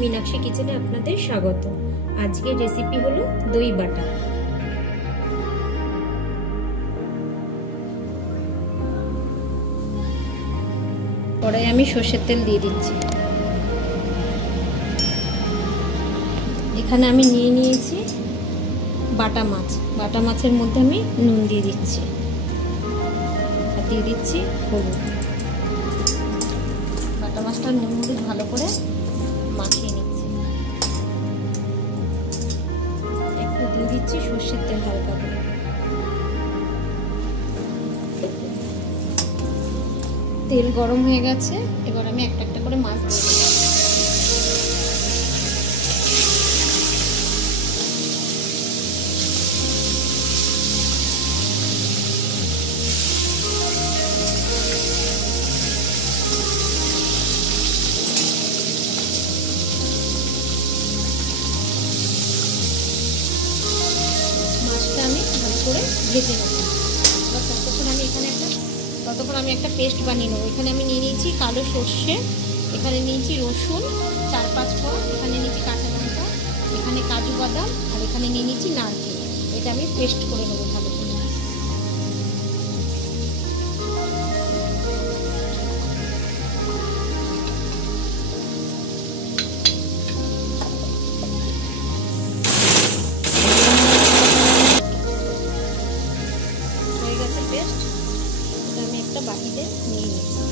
मीनाक्षी किचेने आपनादेर स्वागत। आजकेर रेसिपि हलो दई बाटा। कड़ाई आमी सर्षेर तेल दिए दिচ্ছি। एखाने आमी निये निয়েছি बाटा माछ। बाटा माछेर मধ্যে आमी নুন দিয়ে দিচ্ছি আর দিয়ে দিচ্ছি হলুদ। বাটা মাছটা নুন দিয়ে ভালো করে মাখিয়ে নিচ্ছি। একটু দিয়ে দিচ্ছি সরষের তেল হালকা করে। তেল গরম হয়ে গেছে, এবার আমি একটা একটা করে মাছ দিয়ে দেব। মাছটা আমি ভালো করে ভেজে নেব। এবার ততক্ষণ আমি একটা পেস্ট বানিয়ে নেব। এখানে আমি নিয়ে নিয়েছি কালো সর্ষে, এখানে নিয়েছি রসুন 4-5 কোয়া, এখানে নিয়েছি কাঁচা লঙ্কা, এখানে কাজু বাদাম আর এখানে নিয়ে নিয়েছি নারকেল। এটা আমি পেস্ট করে নেব ভালো করে। হয়ে গেছে পেস্ট, এটা আমি একটা বাটিতে নিয়ে নিচ্ছি।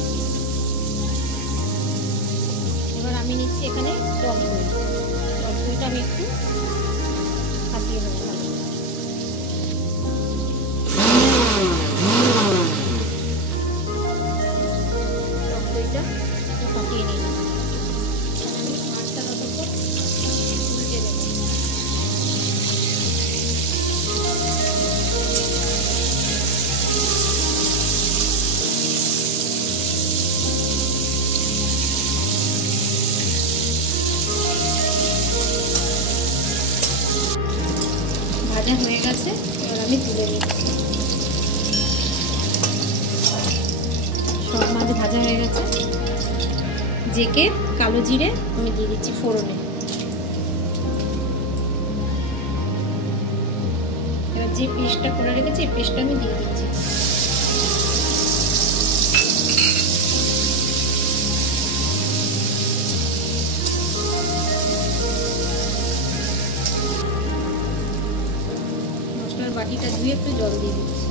এবার আমি নিচ্ছি এখানে টক দই। টক দইটা আমি একটু ফাটিয়ে নেব ভালো। টক দইটা একটু ফাটিয়ে নিয়ে নিচ্ছি। আমি মাছটা ততক্ষণ উল্টে দেবো। ভাজা হয়ে গেছে, এবার আমি তুলে নিচ্ছি। সব মাছ ভাজা হয়ে গেছে। জেকে কালো জিরে আমি দিয়ে দিচ্ছি ফোড়নে। এবার যে পেস্টটা করে রেখেছি এই পেস্টটা আমি দিয়ে দিচ্ছি। বাটিটা ধুয়ে একটু জল দিয়ে দিচ্ছি।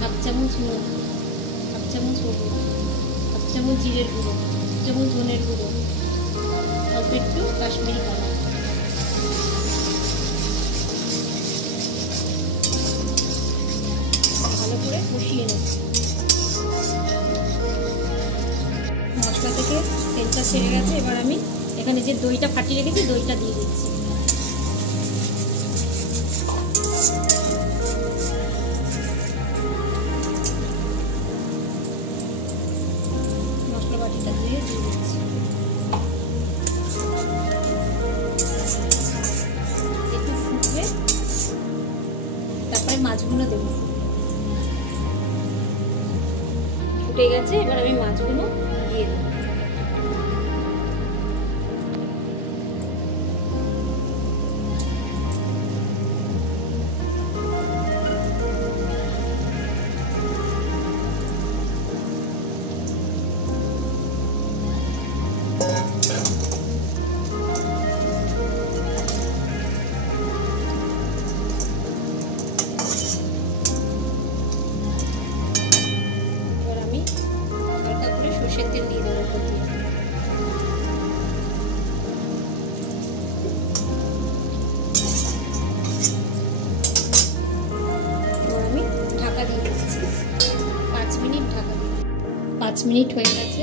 হাফ চামচ নুন, হাফ চামচ হলুদ, হাফ চামচ জিরের গুঁড়ো, হাফ চামচ ধনের গুঁড়ো, অল্প একটু কাশ্মীরি কালার। ভালো করে কষিয়ে নিচ্ছি। মশলা থেকে তেলটা ছেড়ে গেছে, এবার আমি এখানে যে দইটা ফাটিয়ে রেখেছি দইটা দিয়ে দিচ্ছি। মশলা বাটিটা দিয়ে দিচ্ছি। একটু ফুটবে, তারপরে মাছগুলো দেবো। ফুটে গেছে, এবার আমি মাছগুলো দিয়ে দেবো। সরষের তেল দিয়ে দেবো উপর দিয়ে। এবার আমি ঢাকা দিয়ে দিচ্ছি 5 মিনিট। ঢাকা দিয়ে 5 মিনিট হয়ে গেছে।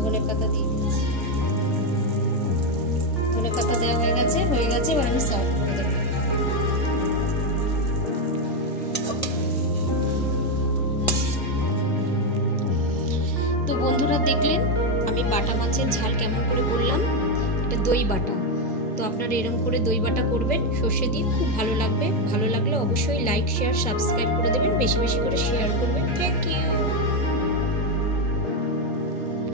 ধনে পাতা দিয়ে দিচ্ছি। ধনে পাতা দেওয়া হয়ে গেছে। এবার আমি সার্ভ করে দেবো। তো বন্ধুরা দেখলেন আমি বাটা মাছের ঝাল কেমন করে করলাম, এটা দই বাটা। তো আপনারা এরকম করে দই বাটা করবেন সর্ষে দিয়ে, খুব ভালো লাগবে। ভালো লাগলে অবশ্যই লাইক শেয়ার সাবস্ক্রাইব করে দেবেন, বেশি বেশি করে শেয়ার করবেন। Thank you.